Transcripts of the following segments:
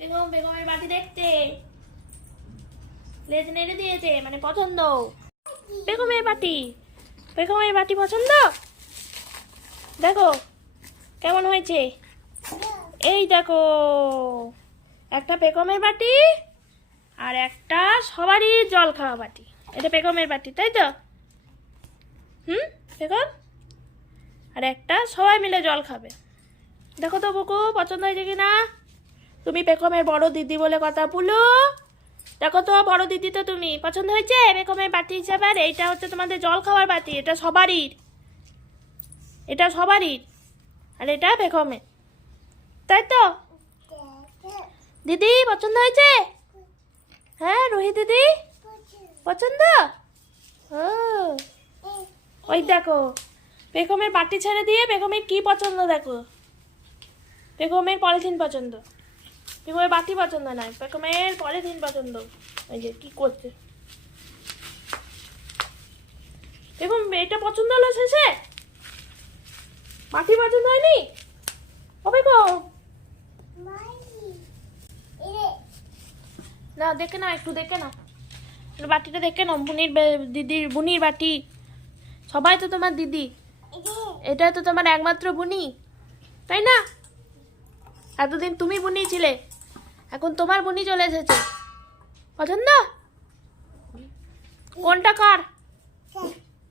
বেগম বেগমের বাটি দেখতে। লেজ নেড়ে দিয়েছে মানে পছন্দ। বেগমের বাটি বেগমের বাটি পছন্দ? দেখো, কেমন হয়েছে? এই দেখো, একটা বেগমের বাটি আর একটা সবারই জল খাওয়া বাটি এটা বেগমের বাটি তাই তো? হুম, বেগম? আর একটা সবাই মিলে জল খাবে। দেখো তো, বুকু, পছন্দ হয়েছে কি না তুমি বেগমের বড় দিদি বলে কথা বলো দেখো তো, বড় দিদি তো তুমি। পছন্দ হয়েছে? বেগমের বাটি হিসাবে? আর এইটা হচ্ছে তোমাদের জল খাওয়ার বাটি, এটা সবারই। এটা সবারই। আর এটা বেগমের। তাই তো? দিদি, পছন্দ হয়েছে? হ্যাঁ রোহিত দিদি? পছন্দ? ওই দেখো, বেগমের বাটি ছেড়ে দিয়ে বেগমের কি পছন্দ দেখো? বেগমের পলিথিন পছন্দ। বেগমের বাতি পছন্দ নয় বেগমের পলিথিন পছন্দ ওই যে, কি করছে? বেগম এটা পছন্দ হলো শেষে। বাটি পছন্দ হয়নি? ও বেগম না, দেখে না একটু দেখে না বাটিটা দেখে নাও বুনির দিদির বুনির বাটি সবাই তো তোমার দিদি। এটা তো তোমার একমাত্র বুনি তাই না? এতদিন তুমি বুনি ছিলে। এখন তোমার বুনি চলে এসেছে। পছন্দ কোনটা কার?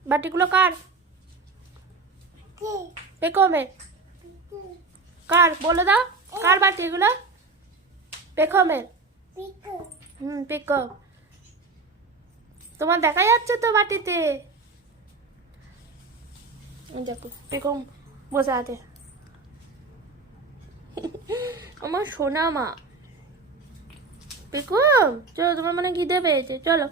বাটিগুলো কার? পেকমে কার? বলে দাও, কার বাটি এগুলো পেকমের হুম পেকম তোমার দেখা যাচ্ছে তো বাটিতে। দেখো পেকম বসে আছে। আমার সোনা মা পেকম চলো তোমার মনে কি পেয়েছে চলো।